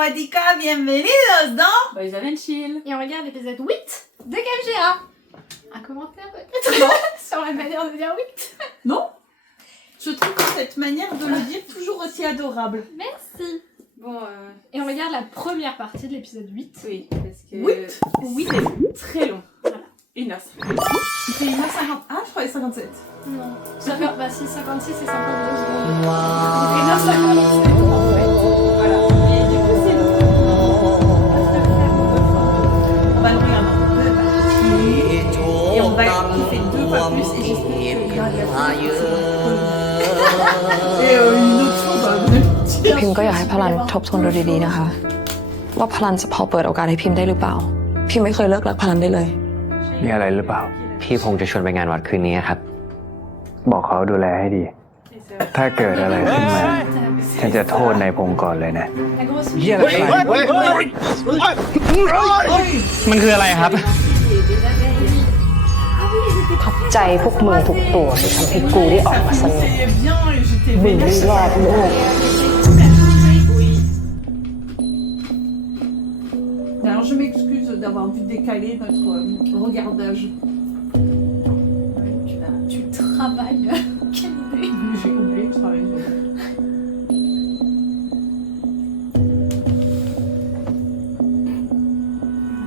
Sawadika, bienvenidos dans Boys and Chill. Et on regarde l'épisode 8 de KFGA. Un commentaire sur la manière de dire 8. Non. Je trouve que cette manière de le dire toujours aussi adorable. Merci. Bon, Et on regarde la première partie de l'épisode 8. oui, parce que... 8 Oui. C'est très long. Voilà. 1h50. Il fait 1h50. Ah, je croyais 57. Non. Bah si, 56 et 52 secondes. Il fait 1h57 en fait. Voilà. Et du coup, c'est long. On va le regarder en deux parties. Et on va kiffer 2 fois plus. Et j'espère qu'il y aura et une autre fois, bah, พิมก็อยากให้พลันทบทวนดูดีๆนะคะว่าพลันจะพอเปิดโอกาสให้พิมได้หรือเปล่าพิมไม่เคยเลิกรักพลันได้เลย มีอะไรหรือเปล่า พี่พงษ์จะชวนไปงานวัดคืนนี้ครับ บอกเขาดูแลให้ดี ถ้าเกิดอะไรขึ้นมา ฉันจะโทษนายพงษ์ก่อนเลยนะ La grosse เยี่ยอะไรมันคืออะไรครับ ขอบใจพวกมึงทุกตัวที่ทำให้กูได้ออกมาสนุก conseillait bien et j'étais มึง vénère. ได้รอดโลก Alors je m'excuse d'avoir dû décaler notre regardage. Tu travailles. Quelle idée. J'ai oublié de travailler.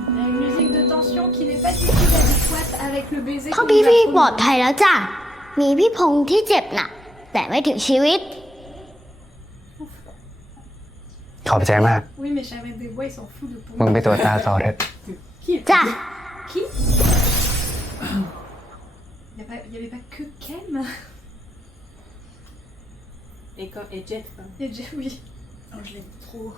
Il y a une musique de tension qui n'est pas du tout adéquate avec le baiser. พ่อพี่ปลอดภัยแล้วจ้ะ มีพี่พงษ์ที่เจ็บหนักแต่ไม่ถึงชีวิต ขอบใจมาก Oui, mais jamais des voix, ils s'en foutent de มึง ton. ไปตรวจตาต่อเถอะ จ้ะ Qui Il y avait pas que Ken. Et Jet, quoi. Et oui. Oh, je l'aime trop.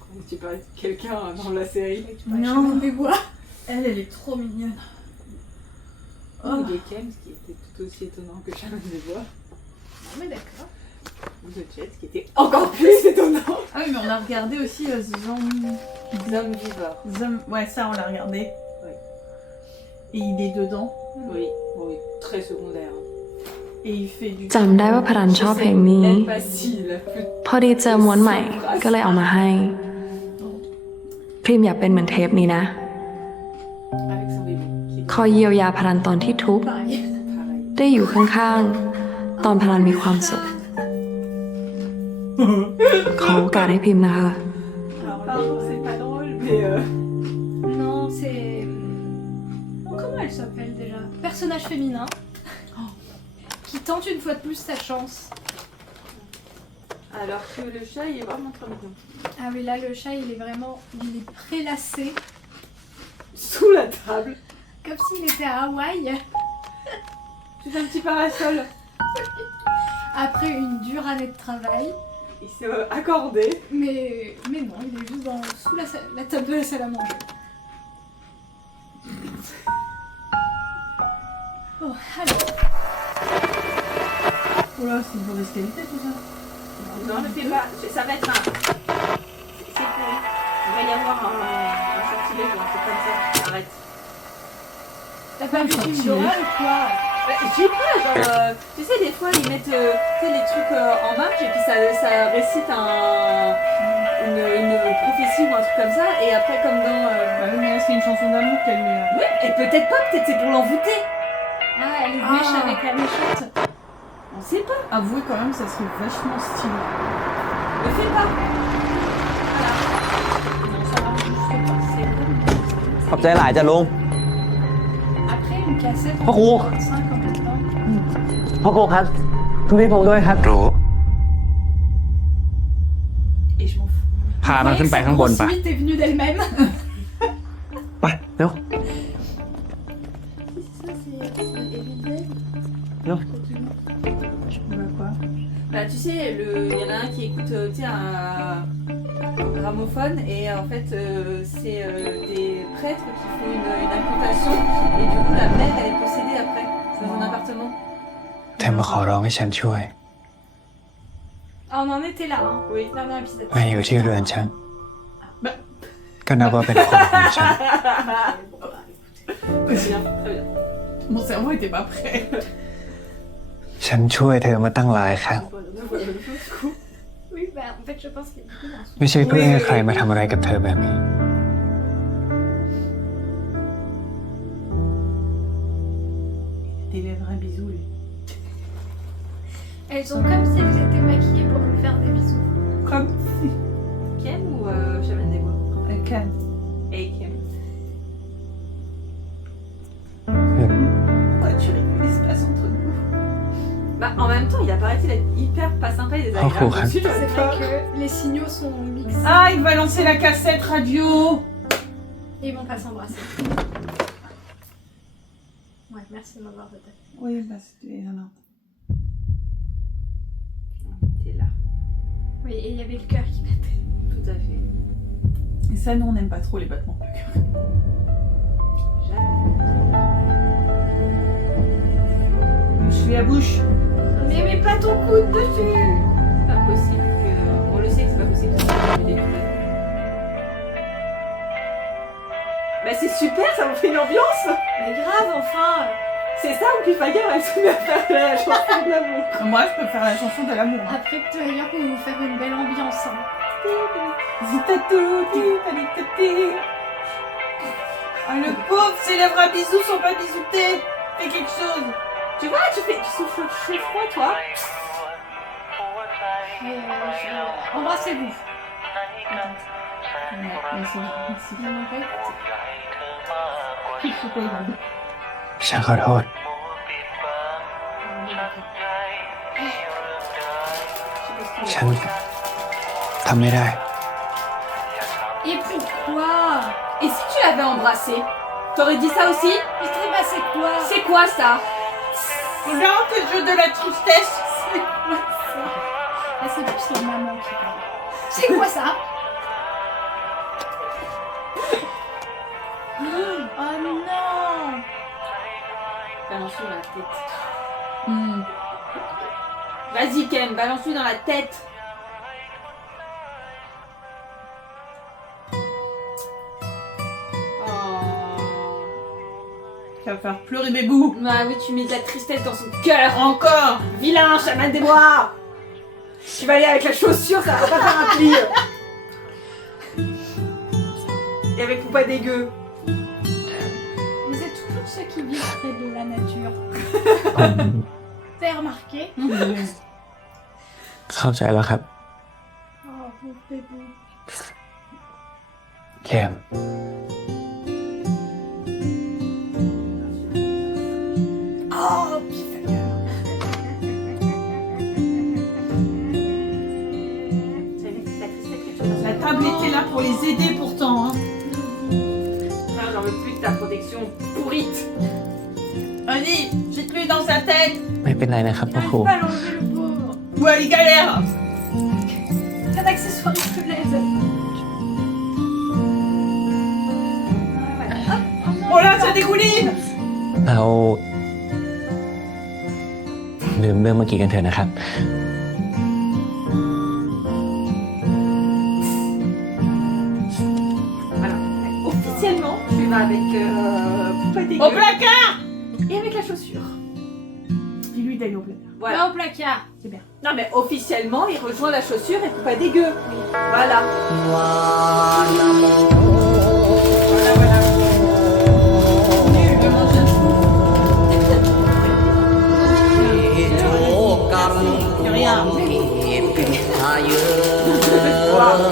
Quand tu parlais de quelqu'un dans la série. Non. Des voix. Elle est trop mignonne. Ou de Ken, ce qui était tout aussi étonnant que Charles des voix. Non, mais d'accord. Ou de Jet, ce qui était encore plus étonnant. Ah oui, mais on a regardé aussi Zombie Vivor. Ouais, ça on l'a regardé. Oui. Et il est dedans. Oui, oui, très secondaire. Et il fait du... จำได้ว่าพลันชอบเพลงนี้ Elle facile. พอดีเจอม้วนใหม่ก็เลยเอามาให้พิมอยากเป็นเหมือนเทปนี้นะ Avec son bébé. Qui est คอยเยียวยาพลันตอนที่ทุกข์ Pareil. pareil. ได้อยู่ข้างๆ ตอนพลันมีความสุข ขอโอกาสให้พิมพ์นะคะ Alors, pardon, c'est pas drôle, mais... Non, c'est. Oh, comment elle s'appelle déjà? Personnage féminin. Qui tente une fois de plus sa chance. Alors que le chat, il est vraiment trop mignon. Ah oui, là, le chat, il est vraiment. Il est prélassé. Sous la table. Comme s'il était à Hawaï. Tu fais un petit parasol. Après une dure année de travail. Il s'est accordé. Mais non, il est juste sous la table de la salle à manger. Oh, alors. Oh là, c'est une mauvaise qualité tout ça. Non, ne fais pas. Ça va être un... C'est pourri. Il va y avoir un sortilège ou un truc comme ça. Arrête. T'as pas vu le film d'horreur ou quoi? Bah, je sais pas, genre... tu sais, des fois, ils mettent tu sais, les trucs en marche et puis ça récite une prophétie ou un truc comme ça. Et après, comme dans... Bah oui, mais c'est une chanson d'amour qu'elle lui a... Ouais, et peut-être pas, peut-être c'est pour l'envoûter. Ah, elle est mèche avec la méchante. On sait pas. Avouez quand même, ça serait vachement stylé. Ne fais pas. Non, ça marche juste pas. C'est comme... ขอบใจหลายจ้ะลุง Après une cassette en พ่อครู 25 en même temps. พ่อครูครับคุณพี่พงษ์ด้วยครับ รู้ Et je m'en fous. พามันขึ้นไปข้างบนปะ Ensuite est venue d'elle-même. ไปเร็ว Non. Bah tu sais, il y en a un qui écoute tu sais, un gramophone et en fait c'est des prêtres qui font une incantation et du coup la mère elle est possédée après dans son appartement. เธอมาขอร้องให้ฉันช่วย Ah, on en était là, hein. Oui, dernier épisode. มาอยู่ที่เรือนฉัน ก็นับว่าเป็นคนของฉัน Très bien, très bien. Mon cerveau était pas prêt. ฉันช่วยเธอมาตั้งหลายครั้ง Voilà, du coup. Oui. bah en fait je pense que du coup il y a un souci. ไม่ใช่เพื่อให้ใครมาทำอะไรกับเธอแบบนี้ Des lèvres un bisou, lui. Elles sont comme si elles étaient maquillées pour nous faire des bisous. Comme Ken ou Shaman des Bois Ken. Et Ken. Pourquoi tu réduis l'espace entre nous? Bah, en même temps, il apparaît-il être hyper pas sympa et désagréable. Oh, Dessus, je C'est sais pas. vrai que les signaux sont mixés Ah, il va lancer la cassette radio. et ils vont pas s'embrasser. Ouais, merci de m'avoir voté. Oui, bah c'était un autre. T'es là. Oui, et il y avait le cœur qui battait. Tout à fait. Et ça, nous, on n'aime pas trop les battements de cœur. Je fais la bouche. Mais mets pas ton coude dessus. C'est pas possible que. On le sait que c'est pas possible que ça soit des couleurs. Bah, c'est super, ça vous fait une ambiance. Mais grave, enfin. C'est ça ou puis Fire, elle se met à faire la chanson de l'amour. Moi, je peux faire la chanson de l'amour. Après que ailleurs pour vous faire une belle ambiance. Hein. Ah, le pauvre, ses lèvres à bisous sont pas bisoutées. Fais quelque chose. Tu vois, tu souffles chaud froid, toi. Embrassez-vous. Merci. Ils n'ont pas écouté. ฉันขอโทษ ฉันทำไม่ได้ Et pourquoi? Et si tu l'avais embrassé, t'aurais dit ça aussi? Mais bah c'est quoi? C'est quoi ça? Regarde le jeu de la tristesse. C'est quoi ça? Ah, c'est plus les mamans qui parlent. C'est quoi ça? Oh non! Balance-lui dans la tête. Vas-y Ken, balance-lui dans la tête. Oh. Ça va faire pleurer Bébou. Ah oui, tu mets de la tristesse dans son cœur. Encore. Vilain chaman des bois. Tu vas aller avec la chaussure, ça va pas faire un pli. Et avec Poupa dégueu. Vous êtes toujours ceux qui vivent près de la nature. ผม T'as remarqué? เข้าใจแล้วครับ Oh, pauvre bébé. เลียม Oh, petit Fire. La table était là pour les aider pourtant. Hein. J'en veux plus de ta protection pourrite. Vas-y, jette-lui dans sa tête. ไม่เป็นไรนะครับ Il พ่อครู n'arrive pas à l'enlever le pauvre. Ouais, il galère. Un accessoire de l'aide. Oh là, ça dégouline. เราลืมเรื่องเมื่อกี้กันเถอะนะครับ Voilà. Officiellement, tu vas avec Poupa dégueu. Au placard. Et avec la chaussure. Dis-lui d'aller au placard. Voilà. Là au placard. C'est bien. Non mais officiellement, il rejoint la chaussure et Poupa dégueu. Voilà. Voilà, voilà. Nul de mon jeune fou. Rien.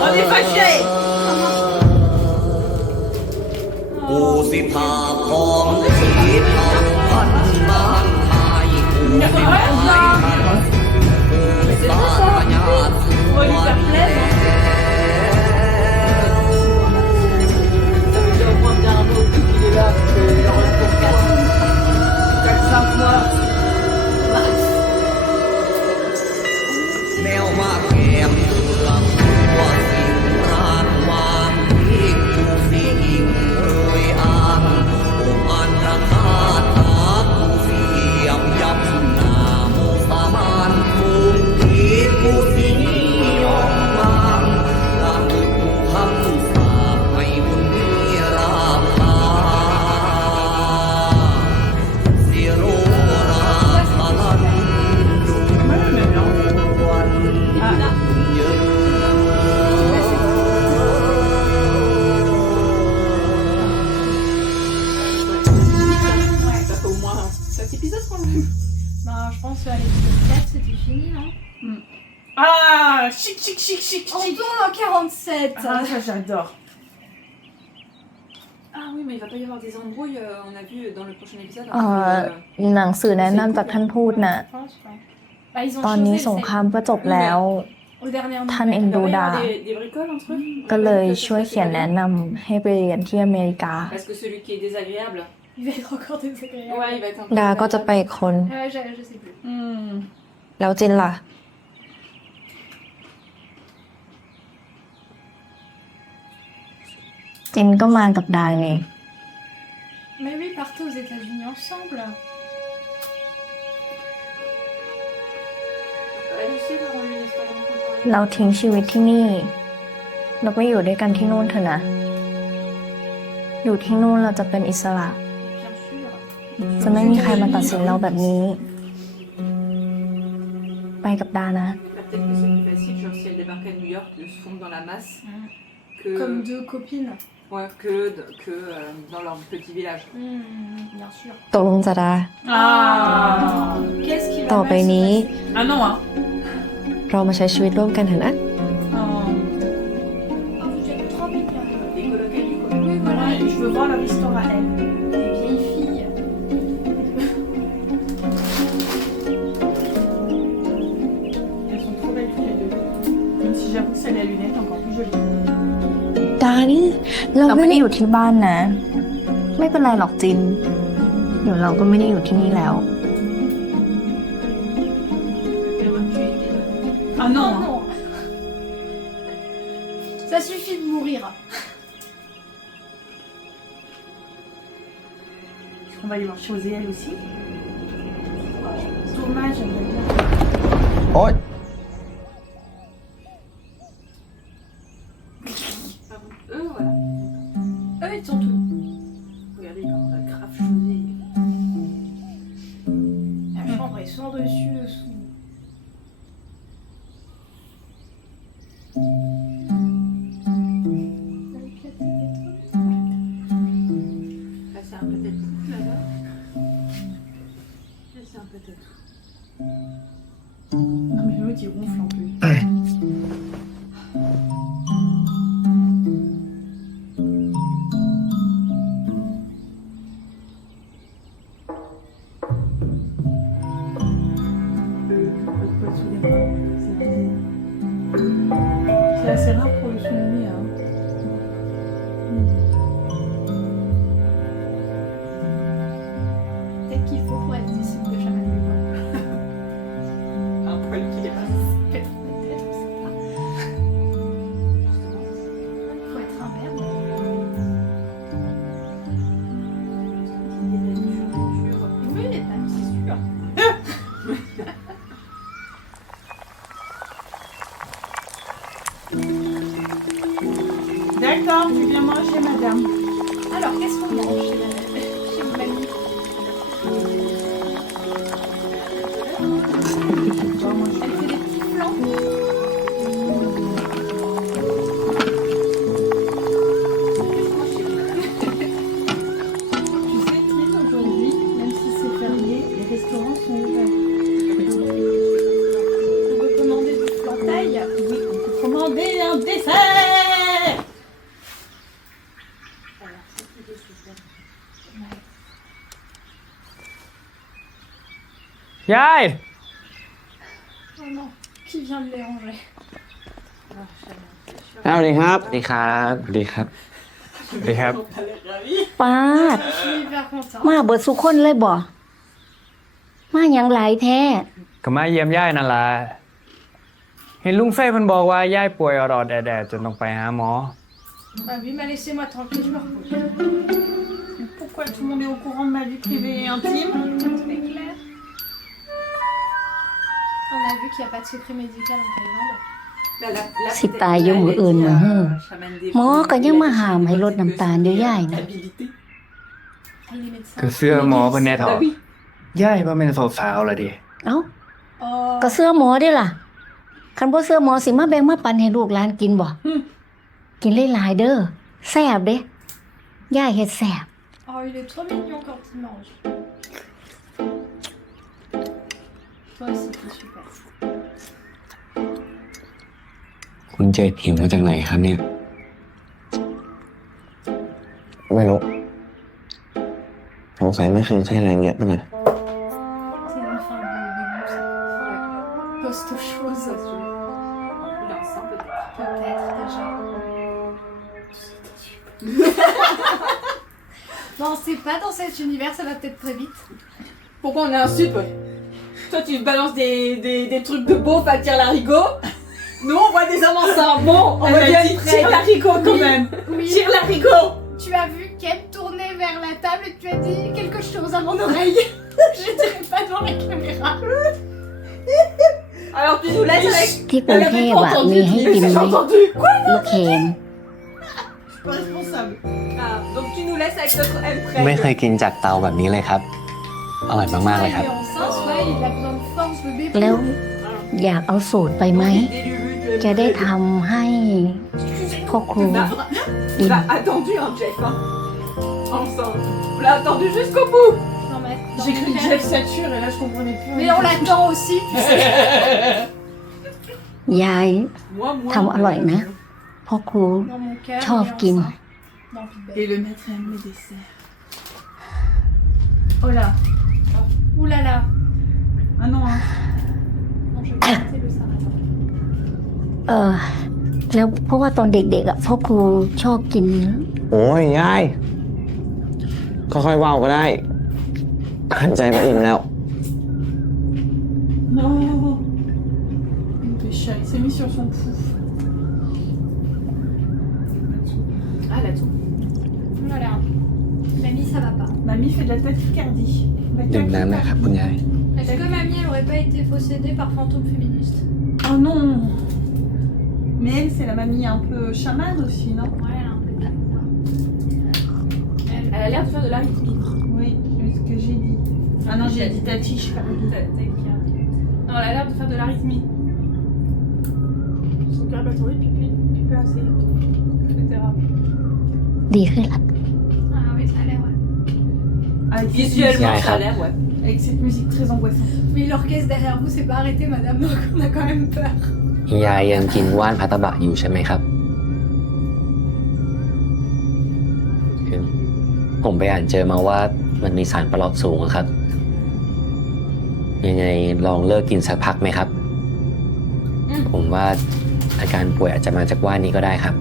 On est fâchés. กูสิพาของชีพเอาพันบ้านไทยกูสิพาบ้านพญาสุ Oh, il faire plaisir. Ça veut dire au moins bien un autre qu'il est là, parce qu'il en reste pour 4-5 mois. แนวมาแก้มเถื่อมว่าสิ่งร่างวางทิ้งอยู่สิ่งเอ่ยอ้างอุมันราคาตากูเสียมยับนาม Bah, je pense qu'à l'épisode 4, c'était fini, non? Ah, chic, chic, chic, chic, On chic. tourne en 47. Ah, ça j'adore. Ah oui, mais il va pas y avoir des embrouilles, on a vu dans le prochain épisode. หนังสือแนะนำจากท่านทูตน่ะ Je pense pas. Bah, ils ont ตอนนี้ changé สงครามก็จบแล้ว aux dernières ท่านเอ็น nouvelles. ดู Il va y ดา avoir des bricoles entre eux. ก็เลยช่วยเขียนแนะนำให้ไปเรียนที่อเมริกา Parce que celui qui est désagréable, Il va être encore désagréable. ouais, il va être un peu. ดาก็จะไปอีกคน Je sais plus. แล้วจินล่ะ จินก็มากับดาไง Mais oui, ils partaient aux États-Unis ensemble. Elle aussi, elle aura une histoire d'amour contemporaine. เราทิ้งชีวิตที่นี่ เราไปอยู่ด้วยกันที่นู่นเถอะนะ อยู่ที่นู่นเราจะเป็นอิสระ Bien sûr. จะไม่มีใครมาตัดสินเราแบบนี้ ไปกับดานะ Bah, peut-être que c'est plus facile, genre si elle débarque à New York, de se fondre dans la masse, que, Comme deux copines. ouais, que dans leur petit village. Bien sûr. ตกลงจะดา Ah Qu'est-ce qui va ต่อ mal ไป se นี้ passer? Ah non, hein. เรามาใช้ชีวิตร่วมกันเถอะนะ Oh, vous êtes trop mignonnes. Des colocs à lui, quoi. Oui, voilà. Et je veux voir leur histoire à elle. Des vieilles filles. Elles sont trop belles toutes les deux. Même si j'avoue que celle à lunettes est encore plus jolie. ดานี่เราไม่ได้อยู่ที่บ้านนะ ไม่เป็นไรหรอกจิน เดี๋ยวเราก็ไม่ได้อยู่ที่นี่แล้ว Ah non, hein. non. Ça suffit de mourir. On va aller voir Chosé elle aussi. Dommage, j'aimerais bien. โอ๊ย Eux, voilà. Eux, ils sont tous. Regardez comment on a grave Chosé. La chambre est sans dessus, dessous. Là, c'est un peut-être tout là-bas. Là, c'est un peut-être tout. Non, mais l'autre, il ronfle en plus. C'est assez rare pour le tsunami. Hein. Peut-être qu'il faut pour être disciple de chaman du bois. Un poil qui dépasse. Peut-être, je sais pas. Il faut être un verbe. Oui, les dames, c'est sûr. D'accord, tu viens manger, madame. Alors, qu'est-ce qu'on mange chez mamie? Elle fait des petits flancs. Tu sais, Trine, aujourd'hui, même si c'est férié, les restaurants sont ouverts. On peut commander du flan taille. Oui, on peut commander un dessert. Alors, c'est qui des dessert? ยาย Oh non, qui vient de les ranger? สวัสดีครับ สวัสดีครับ สวัสดีครับ สวัสดีครับ ป้าด Je suis hyper contente. มาเบิดสุคนเลยบ่ มาอย่างหลายแท้ ก็มาเยี่ยมย่ายนั่นล่ะเห็นลุงเฟ้มันบอกว่าย่ายป่วยอรอดแดดๆจนต้องไปหาหมอ Bah oui, mais laissez-moi tranquille, je me repose. Pourquoi tout le monde est au courant de ma vie privée et intime? C'est clair. On a vu qu'il n'y a pas de secret médical en Thaïlande. สิตายอยู่มื้ออื่นมื้อฮื้อหมอก็ยังมาหามให้ลดน้ำตาลอยู่ย่ายนะ Et les médecins. ก็เสื้อหมอเพิ่นแน่เถาะย่ายบ่แม่นสาวๆล่ะดิ เอ้า Oh. ก็เสื้อหมอเด้ล่ะ คันบ่เสื้อหมอสิมาแบ่งมาปันให้ลูกหลานกินบ่ กินหลายๆเด้อแซ่บเด้ย่ายเฮ็ดแซ่บ Oh, il est trop mignon quand il mange. Toi aussi, t'es super. คุณเจดหิวมาจากไหนครับเนี่ย ไม่รู้สงสัยไม่เคยใช้แรงเยอะไปหน่อย C'est une fin de bon, ça. Post-chose. Il est enceint peut-être. Peut-être déjà. Non, c'est pas dans cet univers, ça va peut-être très vite. Pourquoi on a un sup? Toi tu balances des trucs de beauf à tire l'haricot. Nous on voit des hommes enceints. Bon, on va dire tire l'haricot quand même. Oui. Tire l'haricot. Tu as vu Ken tourner vers la table et tu as dit quelque chose à mon oreille. Je dirais pas dans la caméra. Alors tu nous laisses avec. ที่กรุงเทพอะมีให้กินไหม entendu. Quoi? ลูกเค็ม Pas responsable. Ah, donc tu nous laisses avec notre M près. ไม่เคยกินจากเตาแบบนี้เลยครับ อร่อยมากๆเลย Il ครับ est enceinte, ouais, il a besoin de force, bébé. แล้วอยากเอาสูตรไปไหม จะได้ทำให้พ่อครู On l'a attendu hein, Jeff. Hein. Ensemble. On l'a attendu jusqu'au bout. Non, mais J'ai cru que Jeff sature et là je comprenais plus. Mais on l'attend aussi, tu sais. ยาย Moi, ทำอร่อยนะ พ่อครู Dans mon cœur. ชอบกิน Dans Pibet. Et le maître aime les desserts. Oh là. Ouh là là. Ah non, hein. Non, je vais arrêter le sarrasin. แล้วเพราะว่าตอนเด็กๆอ่ะพ่อครูชอบกิน โอ้ยยายค่อยๆว่าวก็ได้หันใจก็อิ่มแล้ว Non. Le pécha, il s'est mis sur son pouf. Ah là-dessous. Voilà. Mamie, ça va pas. Mamie fait de la tachycardie. ดื่มน้ำหนะครับคุณยาย Est-ce que mamie, elle aurait pas été possédée par fantôme féministe? Oh non. Mais elle, c'est la mamie un peu chamane aussi, non? Ouais, elle a un peu de pouvoir. Elle a l'air de faire de l'arythmie. Oui, c'est ce que j'ai dit. Ah non, j'ai dit Tati, je sais pas. Non, elle a l'air de faire de l'arythmie. Son cœur bat tourner, puis assez. Etc. ดีขึ้นละ Ah oui, ça a l'air, ouais. Avec, Visuellement, Yeah, ça a l'air, ouais. avec cette musique très angoissante. Mais l'orchestre derrière vous s'est pas arrêté, madame, donc on a quand même peur. ยายยังกินว่านพัตตบะอยู่ใช่ไหมครับคือผมไปอ่านเจอมาว่ามันมีสารประหลอดสูงอะครับ ยังไงลองเลิกกินสักพักไหมครับ ผมว่าอาการป่วยอาจจะมาจากว่านนี้ก็ได้ครับ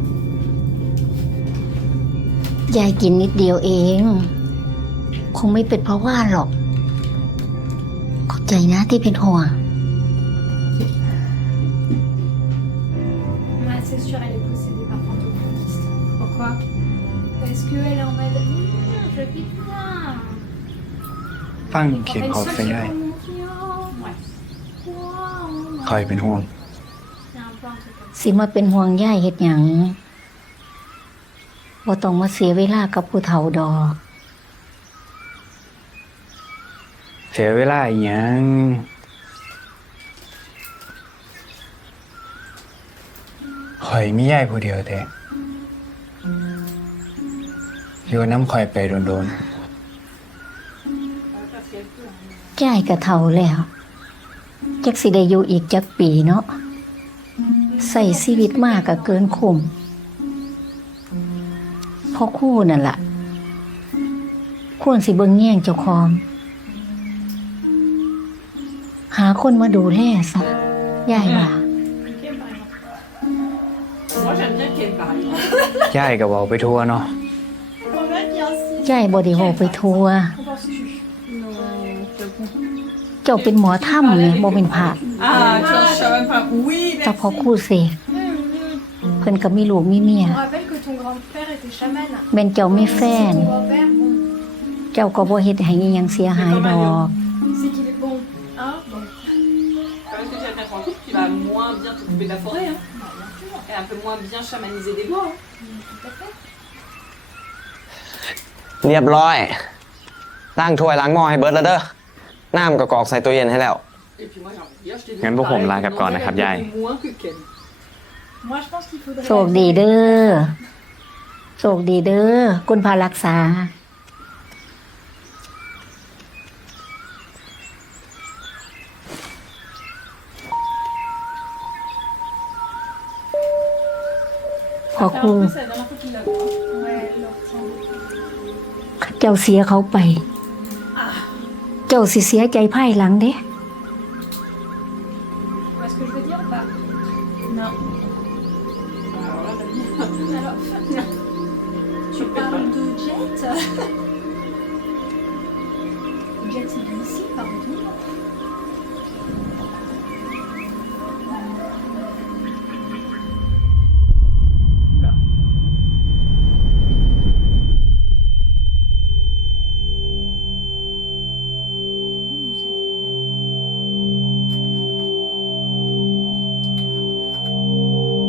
ยายกินนิดเดียวเอง คงไม่เป็นเพราะว่าหรอกขอบใจนะที่เป็นห่วง Ouais, c'est sûr, elle est possédée par fantôme féministe. Pourquoi? Parce qu'elle est en mode je pique moi. ฟังเขียนขอบไปได้ Ouais. คอยเป็นห่วง C'est un peu un truc comme สิมาเป็นห่วงย่ายเฮ็ดหยังบ่ต้องมาเสียเวลากับผู้เฒ่าดอก เสียเวลาอหยังคอยมียายผู้เดียวแต่อยู่น้ำคอยไปโดน ย่ายก็เฒ่าแล้ว จักสิได้อยู่อีกจักปีเนาะใส่ชีวิตมากก็เกินคุ้มพ่อครู่นั่นล่ะ ควรสิเบิ่งแย่งเจ้าของ หาคนมาดูแลซะย่ายว่า Ken, par exemple. Moi, j'aime bien Ken, par exemple. ๆย่ายก็เว้าไปทั่วเนาะ On va bien si. ย่ายบ่ได้เว้าไปทั่ว Qu'en penses-tu? Non, quel con. เจ้าเป็นหมอถ้ำเนี่ยบ่เป็นพระ Ah, tu vois, je savais même pas. Oui, เจ้า merci. พ่อครู่เสกเพิ่นก็มีลูกมีเมีย On rappelle que ton grand-père était chaman. แม่นเจ้ามีแฟน Ton grand-père, bon, เจ้าก็บ่เฮ็ดให้อิหยังเสียหายดอก c'est qu'il est bon. Hein? Bon. Parce que tu vas te mettre en couple, tu vas moins bien t'occuper de la forêt. Hein. Et un peu moins bien chamaniser des bois. Hein. Tout à fait. เรียบร้อยล้างถ้วยล้างหม้อให้เบิร์ดแล้วเด้อน้ำก็กรอกใส่ตู้เย็นให้แล้ว Et puis moi, j'ai envie de dire, je t'ai dit. งั้นพวกผมลากลับก่อนนะครับยาย Moins que Ken. Moi, je pense qu'il faudrait. โชคดีเด้อโชคดีเด้อคุณพารักษา พ่อครู Alors après, c'est la dernière fois qu'il l'a vu. Ouais, elle le retient beaucoup. เจ้าเสียเขาไป เจ้าสิเสียใจภายหลังเด้ Tu vois ce que je veux dire ou pas? Non. Alors là, t'as dit. Alors, tu parles de Jet? Jet, il est ici, pardon. Oula.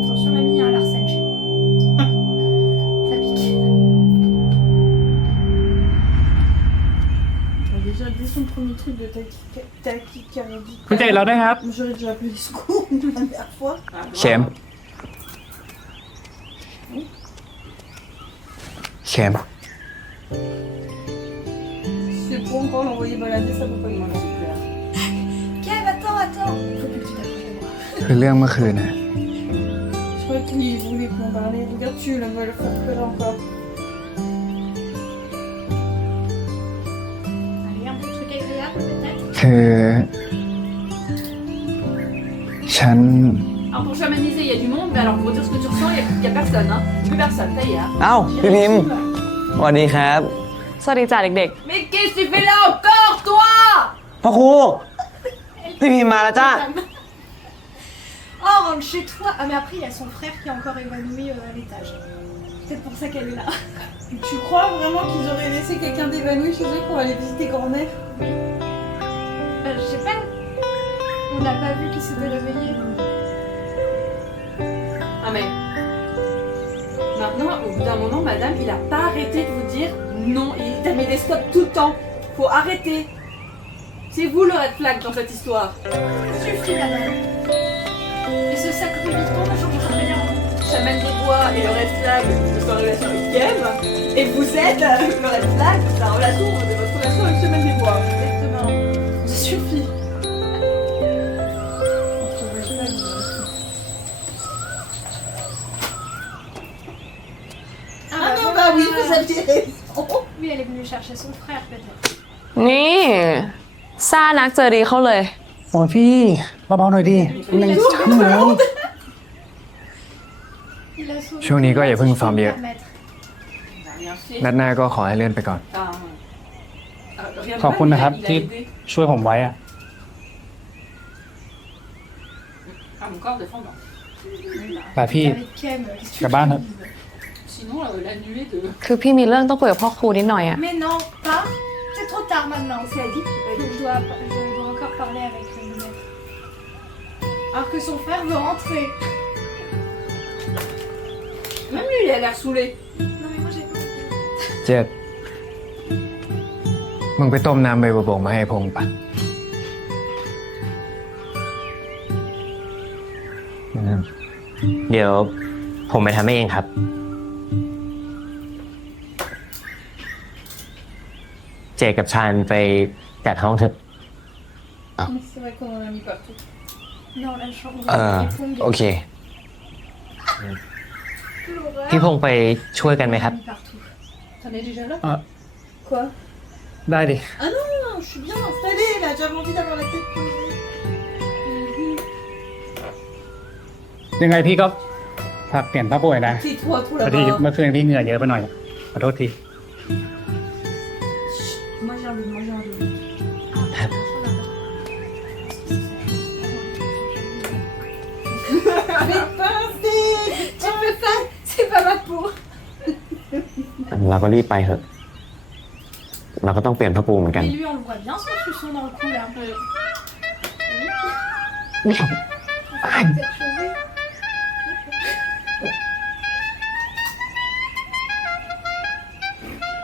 Attention mamie, hein, l'arsène chez moi. Ça pique. Déjà, dès son premier truc de tachycardie. คุณใจเราได้วยครับ J'aurais déjà appelé les secours une première fois. เข็มเข็ม C'est pour encore l'envoyer balader, ça peut pas demander, c'est clair. Kev, attends. Faut plus que tu t'approches de moi. คือเรื่องเมื่อคืนนะ Je crois qu'il voulait m'en parler. Regarde, tu la vois le faire pleurer encore. Allez, un petit truc agréable peut-être? คือฉัน Alors pour chamaniser, il y a du monde, mais alors pour dire ce que tu ressens, il y a personne, hein. Plus personne, ça y est. Hein. เอ้าพี่พิมพ์สวัสดีครับ สวัสดีจ้าเด็ก Mais qu'est-ce que tu fais là encore, toi? พ่อครู พี่พิมพ์มาแล้วจ้า Oh, rentre chez toi. Ah mais après il y a son frère qui est encore évanoui à l'étage. Peut-être pour ça qu'elle est là. Tu crois vraiment qu'ils auraient laissé quelqu'un d'évanoui chez eux pour aller visiter Grand-Mère? Je sais pas. On n'a pas vu qu'il s'était réveillé. Ah mais... Maintenant, au bout d'un moment, madame, il a pas arrêté de vous dire non. Il t'a mis des stops tout le temps. Faut arrêter. C'est vous le red flag dans cette histoire. Suffit madame. Et ce sac Louis Vuitton ne changera rien. Chaman des bois et le red flag de sa relation avec Kev. Et vous êtes le red flag de sa relation, de votre relation avec Chaman des bois. Exactement. Ça suffit. Ah non, bah oui, vous aviez raison. Oui, elle est venue chercher son frère peut-être. ๆ นี่ซ่านักเจอดีเขาเลย โอ้ยพี่เบาๆหน่อยดิมันยังช้ำเลย Il a sauvé ช่วงนี้ก็อย่าเพิ่งซ้อมเยอะ permettre. Rien fait. นัดหน้าก็ขอให้เลื่อนไปก่อน Rien ขอบคุณนะครับ il a ที่ aidé. ช่วยผมไว้อะ Ah, mon corps défendant. แต่พี่ Avec Kev, qu'est-ce que tu กลับบ้านเถอะ veux? Sinon, la nuée de... คือพี่มีเรื่องต้องคุยกับพ่อครูนิดหน่อยอะ Mais non, pas. C'est trop tard maintenant. C'est Adi. Je dois encore parler avec le maître. Alors que son frère veut rentrer. Même lui, il a l'air saoulé. Non mais moi j'ai pas. เจ็ดมึงไปต้มน้ำใบบวบกมาให้พงษ์ปะ เดี๋ยวผมไปทำให้เองครับ เจกับชาญไปจัดห้องเถอะ Mais c'est vrai qu'on en a mis partout. Non, la chambre. โอเค พี่พงษ์ไปช่วยกันไหมครับ Partout. T'en es déjà là? Ah. Quoi? ได้ดิ Ah non, je suis bien installée là, j'avais envie d'avoir la tête posée. ยังไงพี่ก็ฝากเปลี่ยนผ้าป่วยนะ Tais-toi, trop พอดี là-bas. เมื่อคืนพี่เหงื่อเยอะไปหน่อยขอโทษที Moi j'ai envie de manger un demi. Mais pincé! Tu peux pas. C'est pas ma peau. เราก็รีบไปเถอะ เราก็ต้องเปลี่ยนผ้าปูเหมือนกัน Mais lui on le voit bien son suçon dans le cou là. Peut-être chausé.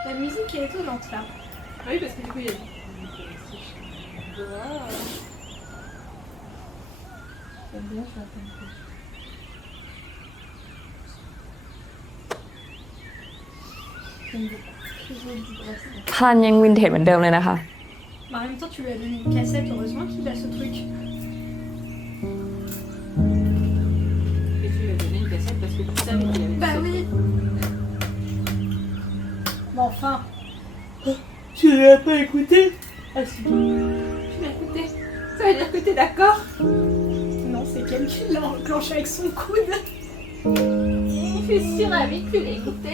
La musique est étonnante là. Oui, parce que du coup il y a... J'aime bien, je vais attendre. พลันยังวินเทจเหมือนเดิมเลยนะคะ Mais en même temps tu lui as donné une cassette, heureusement qu'il a ce truc. Et tu lui as donné une cassette parce que tu savais qu'il avait Bah ce oui. tu l'as pas écouté? Ah si. Tu l'as écouté? Ça veut dire que t'es d'accord? Non, c'est Ken qui l'a enclenché avec son coude. Je suis ravie que tu l'aies écouté.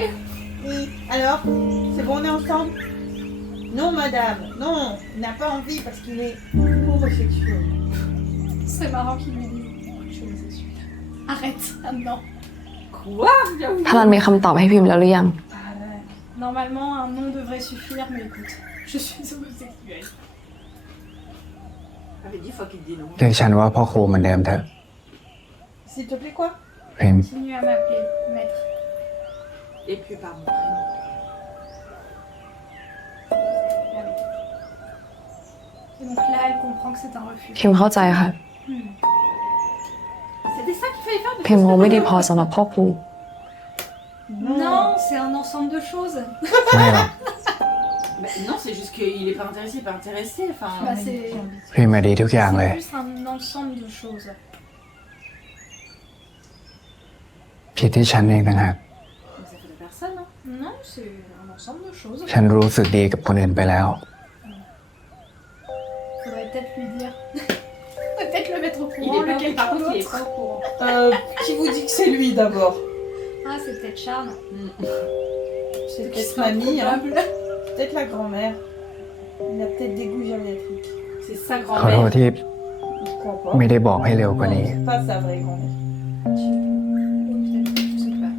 Oui. Alors, c'est bon, on est ensemble? Non, madame, non, il n'a pas envie parce qu'il est homosexuel. C'est marrant qu'il lui dise. Je suis homosexuelle. Arrête, maintenant. Quoi? พลันมีคำตอบให้พิมพ์แล้วหรือยัง Normalement, un nom devrait suffire, mais écoute, je suis homosexuelle. J'avais 10 fois qu'il dit non. เรียกฉันว่าพ่อครูเหมือนเดิมเถอะ S'il te plaît, quoi? พิมพ์ Continue à m'appeler maître. Et puis par mon prénom. Et donc là, elle comprend que c'est un refus. พิมพ์เข้าใจค่ะ C'était ça qu'il fallait faire? พิมพ์คงไม่ดีพอสำหรับพ่อครู Non, c'est un ensemble de choses. ไม่หรอก Bah, non, c'est juste qu'il est pas intéressé, pas intéressé. Enfin, Bah, c'est พิมพ์มาดีทุกอย่างเลย plus un ensemble de choses. ผิดที่ฉันเองต่างหาก mais ça fait de personne, hein. Non, c'est un ensemble de choses. ฉันรู้สึกดีกับคนอื่นไปแล้ว Faudrait peut-être lui dire. Faudrait peut-être le mettre au Il courant, est pas, lequel par contre, il est d'autre. pas au courant. Qui vous dit que c'est lui d'abord? Ah, c'est peut-être Charles. C'est Qui peut-être serait mamie, hein. improbable. Peut-être la grand-mère. Il a peut-être des goûts gériatriques. C'est sa ขอโทษ grand-mère. ที่ Je crois pas. ไม่ได้บอกให้เร็วกว่านี้ C'est pas sa vraie grand-mère. Peut-être, je sais pas.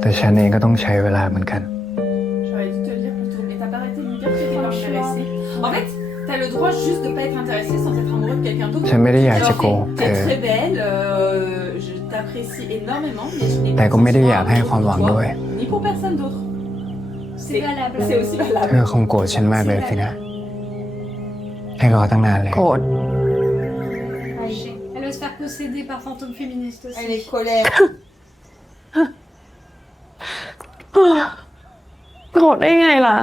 แต่ฉันเองก็ต้องใช้เวลาเหมือนกัน J'aurais dû te le dire plus tôt, mais t'as pas arrêté de lui dire que t'étais pas intéressé. En fait, t'as le droit juste de pas être intéressé sans être amoureux de quelqu'un d'autre. ฉันไม่ได้อยากจะ Alors, โกหกเธ t'es อ très belle, je t'apprécie énormément, mais je n'ai แต่ pas ก็ไม่ได้ besoin อยากให้ความหวัง pour ด้วย toi, ni pour personne d'autre. C'est valable. C'est aussi เธ valable. อคงโกรธฉันมากเลยสินะ ให้รอตั้งนานเลย โกรธ Elle va se faire posséder par fantôme féministe aussi. Elle est colère. โกรธได้ไงล่ะ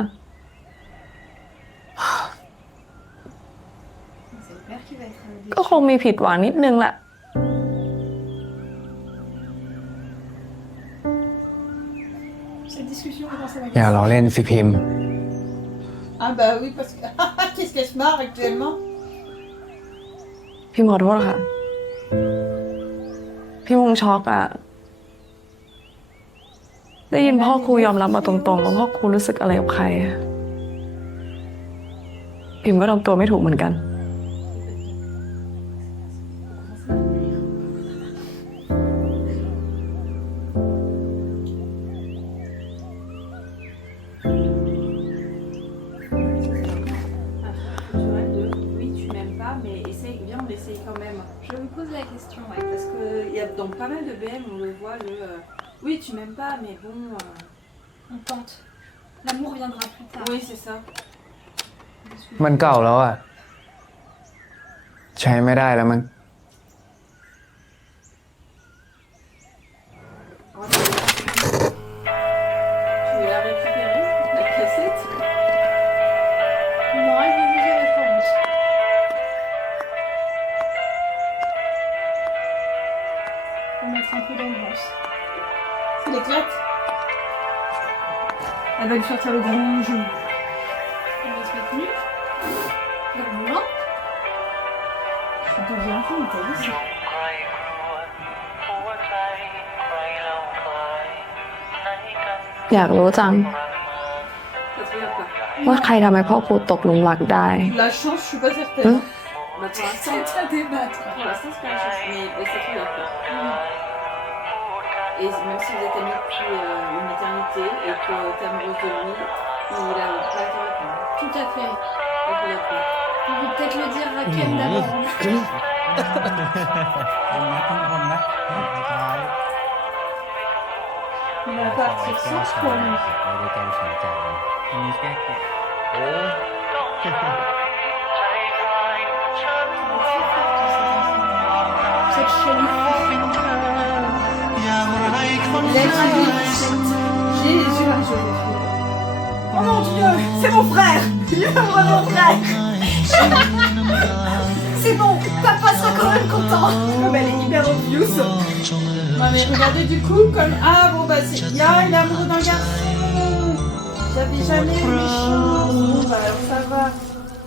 C'est le père qui va être ก็คงมีผิดหวังนิดนึงแหละ Cette discussion commence à อย่า m'agacer. ล้อเล่นสิพิมพ์ Ah bah oui, parce que... Qu'est-ce qu'elle se marre actuellement? พิมพ์ขอโทษค่ะ พี่คงช็อกอะได้ยินพ่อครูยอมรับมาตรงๆว่าพ่อครูรู้สึกอะไรกับใครอะพิมพ์ก็ทำตัวไม่ถูกเหมือนกัน Oui, tu m'aimes pas, mais essaye, viens, on essaye quand même. Je me pose la question, ouais. Parce que y a, dans pas mal de BM, on le voit, oui, tu m'aimes pas, mais bon... On tente. L'amour viendra plus tard. Oui, c'est ça. มันเก่าแล้วอ่ะ ใช้ไม่ได้แล้วมั้ง Tu veux la récupérer, la cassette? Non, elle veut juste la référence. Pour mettre un peu d'ambiance. C'est l'éclate. Elle va lui sortir le grand jeu. On va se mettre nu. Dans le blanc. Tu deviens fou, t'as vu ça? อยากรู้จัง Ça te regarde pas. ว่าใครทำให้พ่อครูตกหลุมรักได้ La chance, je suis pas certaine. Bah, pour l'instant, C'est à débattre. pour l'instant, c'est pas la chance, mais ça te regarde pas. Et même si vous êtes amis depuis une éternité et que t'es amoureuse de lui, il a pas à te répondre. Tout à fait. Il te regarde pas. On peut peut-être le dire à Ken d'abord. Il va partir sans toi, lui. Cette chérie. Jésus, oh mon Dieu, c'est mon frère. Il est vraiment mon frère. C'est bon, papa sera quand même content. Comme elle est hyper obvious. Non mais regardez du coup comme ah bon bah c'est il est amoureux d'un garçon. J'avais jamais eu mes chances. Bon, bah alors ça va.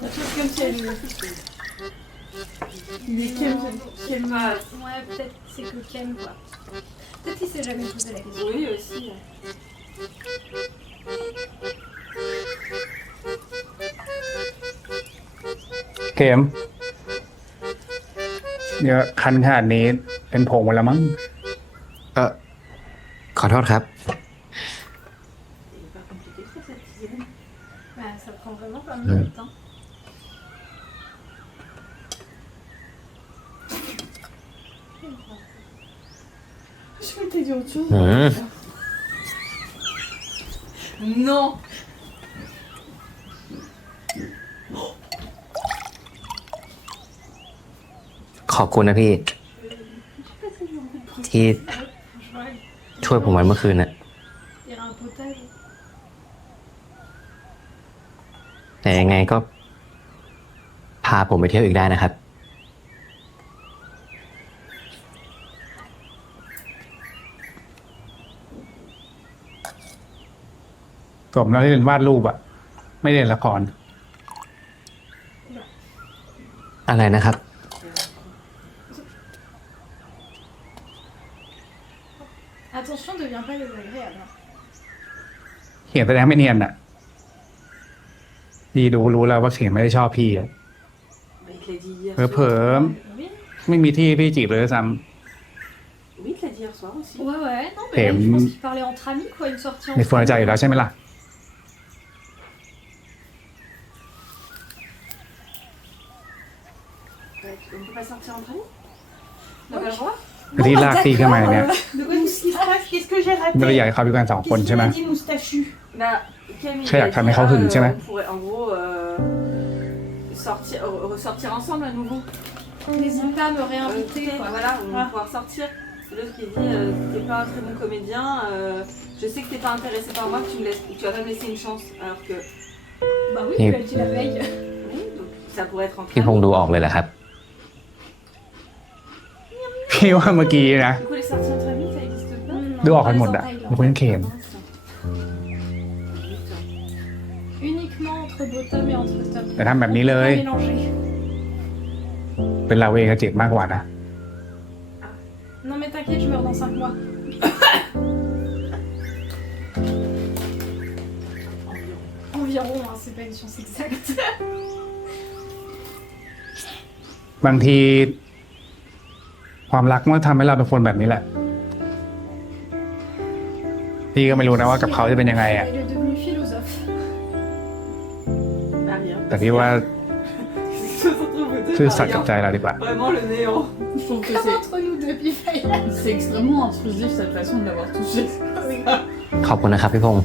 La chose comme si elle lui a fait. Il est quel mal. Ouais, peut-être c'est que Ken, quoi. Peut-être qu'il s'est jamais posé la question. Oui, aussi. Ouais. เกมเนี่ยคันขนาดนี้เป็นผงหมดแล้วมั้ง ขอโทษครับ Il est pas compliqué ça, cette tisane. Bah, ça prend vraiment pas mal de temps. Je m'étais dit autre chose. อืม Non. ขอบคุณนะพี่ ที่ Franchement, ช่วยผมไว้เมื่อคืนน่ะ il y a un potage. แต่ยังไงก็ พาผมไปเที่ยวอีกได้นะครับ สมแล้วที่เรียนวาดรูปอะไม่เรียนละคร อะไรนะครับ Attention, ne deviens pas désagréable. เขียนแสดงไม่เนียนอะพี่รู้แล้วว่าเขียนไม่ได้ชอบพี่อะ Mais il te l'a dit hier เผลอ soir. ๆไม่มีที่พี่จีบเลยด้วยซ้ Oui, il te l'a dit hier soir aussi. Ouais, ouais. Non, mais Et là, je pense qu'ils parlaient entre amis, quoi. Une sortie ำ entre ในเฟิร์นใจอยู่แล้วใช่ไหมล่ะ On peut pas sortir entre amis? On n'a pas le droit? ที่ลากพี่ขึ้นมาเนี่ย De quoi qu'est-ce qui se passe? Qu'est-ce que j'ai ไม่ได้ raté? อยากให้เขาอยู่กันสองคน Qu'est-ce ใช่ qu'il ไหม m'a dit, moustachu? Bah, Camille, Très il a acte, dit, mais Raoul, tu sais, mais- on pourrait en gros ressortir ensemble à nouveau. N'hésite pas à me réinviter, Ok, quoi. voilà, on va Ah. pouvoir sortir. L'autre qui dit t'es pas un très bon comédien, je sais que t'es pas intéressé par moi, que tu vas pas me laisser une chance. Alors que Bah oui, Et- tu l'as dit la veille. oui, donc ça pourrait être entre พี่พงษ์ amis. ดูออกเลยแหละครับ พี่ว่าเมื่อกี้นะ Du coup, les sorties entre amis, ça existe pas? Non, ดูออก pas กันหมด les อะ entailles, ยกเว้นเคน Uniquement entre bottom et entre top. แต่ทำแบบนี้เลย Pas mélanger. เป็นลาเวกับเจ็ดมากกว่านะ Non, mais t'inquiète, je meurs dans 5 mois. Environ, hein, c'est pas une science exacte. บางที ความรักมันทำให้เราเป็นคนแบบนี้แหละ พี่ก็ไม่รู้นะว่ากับเขาจะเป็นยังไงอ่ะ Elle est devenue philosophe. Bah, rien. แต่พี่ว่า Entre vous deux, ซื่อ bah, สัตย์กับ rien. ใจเราดีกว่า Vraiment le néant. Je trouve que Comme entre nous deux, puis c'est extrêmement intrusif cette façon de l'avoir touché. ขอบคุณนะครับพี่พงษ์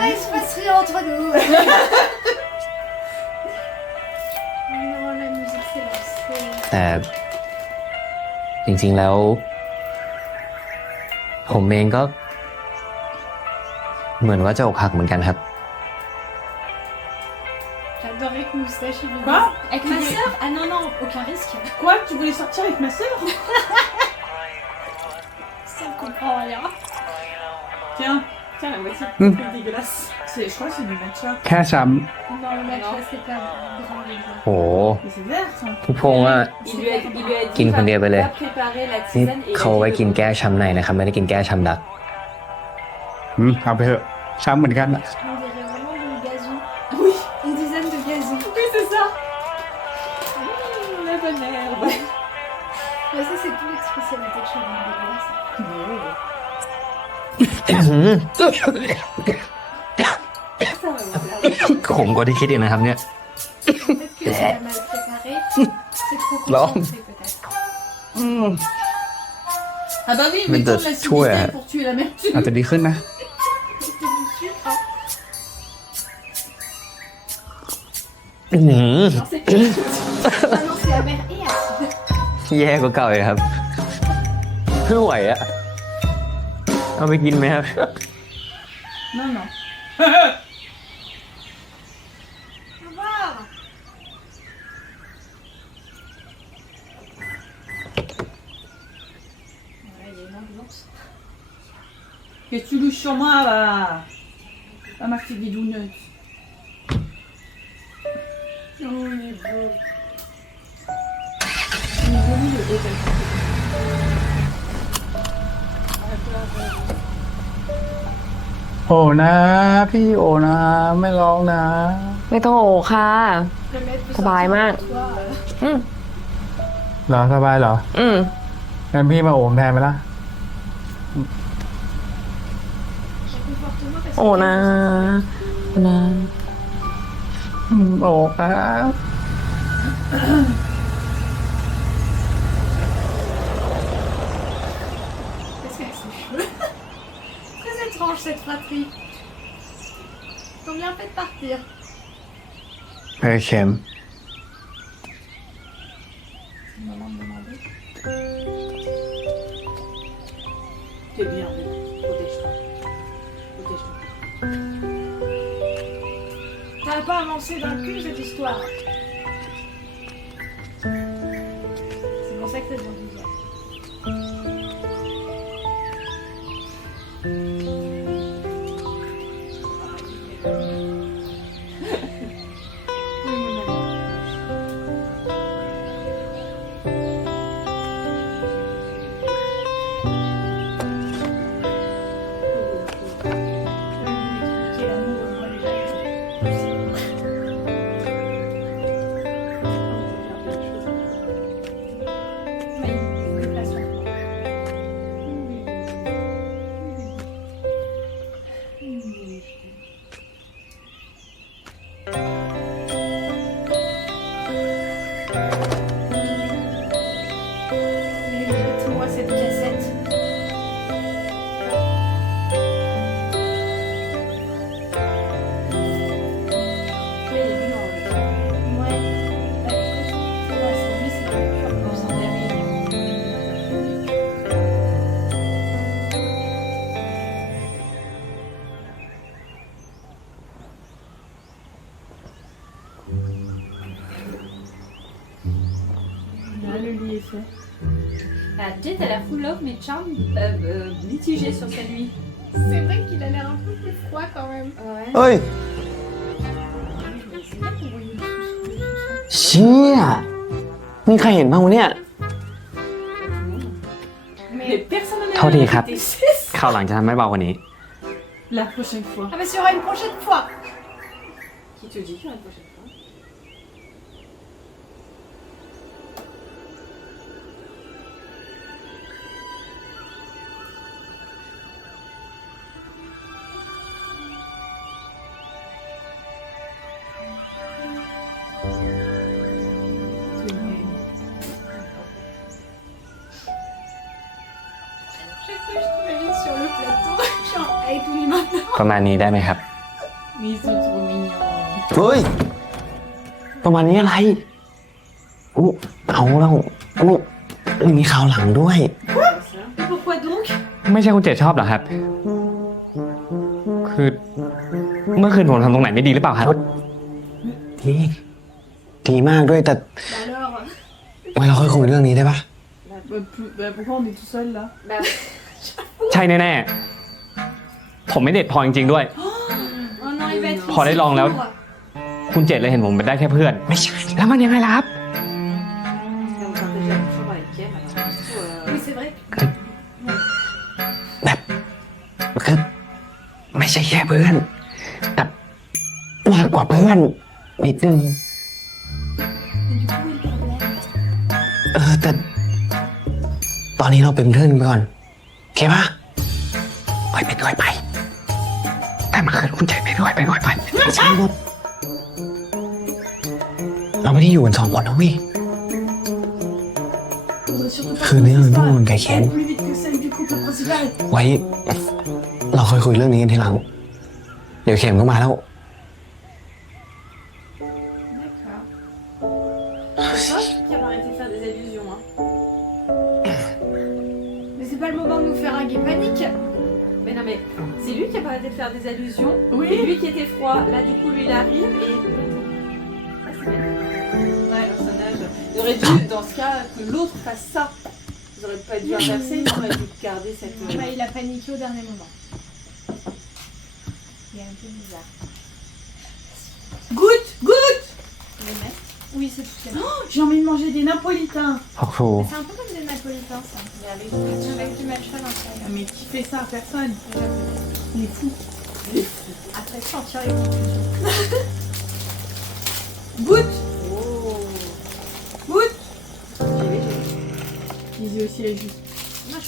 Ah, il se passe rien entre nous. Non, la musique c'est lancé. แต่จริงๆแล้ว ผมเองก็ เหมือนว่าจะอกหักเหมือนกันครับ J'adorerais que Moustache il Quoi? Avec ma sœur? Ah non, non, aucun risque. Quoi? Tu voulais sortir avec ma sœur? Ça ne comprend rien. Tiens, tiens la moitié. Hmm. C'est dégueulasse. Je crois que c'est du matcha. แค่ช้ Non, le match là c'est pas grand déjà. โห Mais c'est vert ça. พี่พงษ์อ่ะ Il lui a dit Kinคนเดียวไปเลย va préparer la นี่ tisane et เขาไว้กินแก้ช้ำในนะครับ ไม่ได้กินแก้ช้ำดัก ำเอาไปเถอะช้ำเหมือนกันอะ On dirait vraiment du gazou. Oui. Une dizaine de gazou. Oui, c'est ça. La bonne herbe. Mais ça c'est plus une spécialité de chez nous, dégueulasse. ขมกว่าที่คิดอีกนะครับเนี่ย Peut-être que c'est la mal préparé. C'est trop Non. concentré peut-être. Ah bah oui, Mais mettons de t'as l'acidité tout, ouais. pour tuer l'amertume. อาจจะดีขึ้นนะ C'était du sucre. Hein. อื้อหือ Non, c'est ah non, c'est amer et acide. แย่กว่าเก่าเลยครับไม่ไหวอะเอาไปกินไหมครับ Non, non. Au revoir. Voilà, il y a une ambulance. Qu'est-ce que tu louches sur moi, là? Ah, ma petite bidounette. Oh, il est beau. Il est joli, le héros. โอ้นะพี่โอ้นะไม่ร้องนะ ไม่ต้องโอค่ะ Le maître peut สบายมาก sortir pour toi, อืม เหรอสบายเหรอ อืม งั้นพี่มาโอมแทนไปละ réconforte-moi parce โอ que นะโอนะ โอ้ครับ Qu'est-ce qu'elle a ses cheveux? Très étrange cette fratrie. Ils ont bien fait de partir. เฮ้ยเข็ม T'es bien, protège-toi. Protège-toi. Ça n'a pas avancé d'un cul cette histoire. C'est pour ça que t'as besoin de dire. Mais jette-moi cette cassette. Ouais. Bah écoute, tu vois, c'est lui, c'est le pur pour s'en aller. Là, le lit est fait. Ah, Jet, elle a full love, mais Charm mitigé sur sa nuit. C'est vrai qu'il a l'air un peu plus froid quand même. Ouais. เฮ้ย C'est bien qu'on voyait le sous-sol. เชี่ยนี่ใครเห็นบ้างวะเนี่ย Mais personne n'en a โทษทีครับ été. C'est ça. คราวหลังจะทำให้เบากว่านี้ La prochaine fois. Ah bah il y aura une prochaine fois. Qui te dit qu'il y aura une prochaine fois? Chaque fois je t'imagine sur le plateau, genre avec lui maintenant. ประมาณนี้ได้ไหมครับ Mais ils sont trop mignons. เฮ้ย ประมาณนี้อะไรอู้เอาแล้วอู้มีข่าวหลังด้วย Pourquoi donc? ไม่ใช่คุณเจดชอบเหรอครับ คือเมื่อคืนผมทำตรงไหนไม่ดีหรือเปล่าครับ ดีดีมากด้วยแต่ Bah alors, ไว้เราค่อยคุยเรื่องนี้ได้ปะ Pourquoi on est tout seul là? ใช่แน่ๆ ผมไม่เด็ดพอจริงๆด้วย oh non, il va être พอได้ลองแล้ว คุณเจดเลยเห็นผมเป็นได้แค่เพื่อน ไม่ใช่ แล้วมันยังไงล่ะครับ Mais on partageait la chambre avec Kem, alors du coup, Oui, c'est vrai. แบบคือไม่ใช่แค่เพื่อนแต่มากกว่าเพื่อนนิดนึง Mais du coup, où est le problème? แต่ตอนนี้เราเป็นเพื่อนกันไปก่อนโอเคปะค่อยไปค่อยไป แต่มาคืนคุณใจไปค่อยไปค่อยไปไม่ใช่หมดเราไม่ได้อยู่กันสองคนนะเว้ย Faudrait surtout pas คืนนี้เราต้องนอน que ไก่ ça แค้น aille plus vite que celle du couple principal. ไว้ เราค่อยคุยเรื่องนี้กันทีหลัง เดี๋ยวเข็มก็มาแล้ว D'accord. c'est toi qui a arrêté de faire des allusions. Hein. Mais c'est pas le moment de nous faire un gay panique. Mais non, mais c'est lui qui a arrêté de faire des allusions. Oui. Et lui qui était froid. Là, du coup, lui, il arrive et. Ah, c'est bien. Ouais, personnage. Il aurait dû, dans ce cas, que l'autre fasse ça. Ils auraient pas dû inverser, ils auraient dû garder cette. Bah, il a paniqué au dernier moment. est un peu bizarre. Goûte, goûte. Les mettre. Oui, c'est tout. C'est bon. Oh, j'ai envie de manger des napolitains. พ่อครู C'est un peu comme des napolitains, ça. Avec du matcha à l'intérieur. Mais qui fait ça à personne? Il est fou. Après, tu en tires les conclusions. Goûte, Oh. goûte. J'ai vu. Lisez aussi les jus. Moi,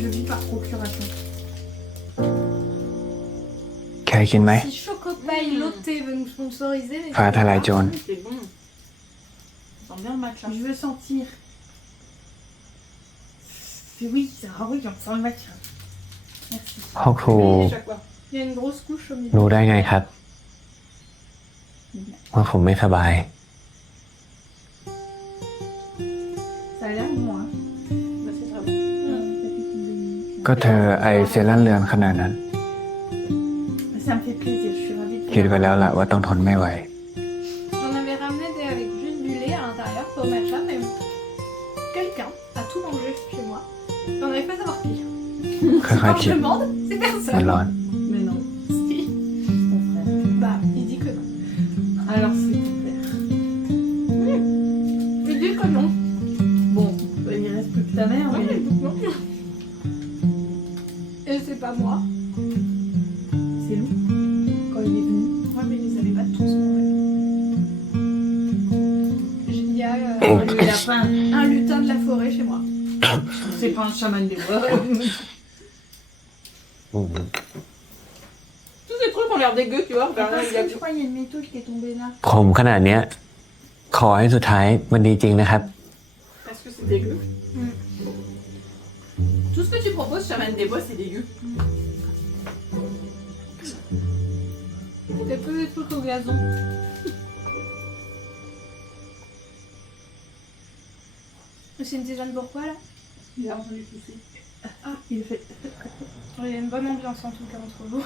Je vis par procuration. เคยกินไหม si Chocopaille Lotte veut nous sponsoriser, les ฟ้าทลายโจร C'est bon. Ça sent bien le matcha. Je veux sentir. C'est oui, ah oui, on sent le matcha. Merci. พ่อครู Chaque fois. il y a une grosse couche au milieu. รู้ได้ไงครับ ว่าผมไม่สบาย Ça a l'air bon, hein. Bah, c'est très bon. ก็เธอไอเซรั่มเรือนขนาดนั้น Ça me fait plaisir, je suis ravie de คิดไว้แล้วล่ะว่าต้องทนไม่ไหว J'en avais ramené des avec juste du lait à l'intérieur pour le matcha, mais quelqu'un a tout mangé chez moi. On n'arrive pas à savoir qui. ค่อย Quand ๆ je จิบ demande, c'est มัน personne. ร้อน Mais non. Si. Mon frère. Bah, il dit que non. Alors c'est ton frère. Il dit que non. Bon, bah, il reste plus que ta mère, Ouais, mais... il dit que non. Et c'est pas moi. C'est Lou, quand il est venu. Ouais, mais ils les avaient pas tous mangés. Il y a Le lapin, un lutin de la forêt chez moi. c'est pas un chaman des bois. Tous ces trucs ont l'air dégueux, tu vois. Regarde, là, il y a- Je crois qu'il y a une méthode qui est tombée là. ผมขนาดเนี้ย ขอให้สุดท้ายมันดีจริงนะครับ Parce que c'est dégueu. Tout ce que tu proposes, chaman des bois, c'est dégueu. C'était que des trucs au gazon. C'est une tisane pourquoi là? Il a entendu pousser. Ah, il fait... Il y a une bonne ambiance en tout cas entre vous.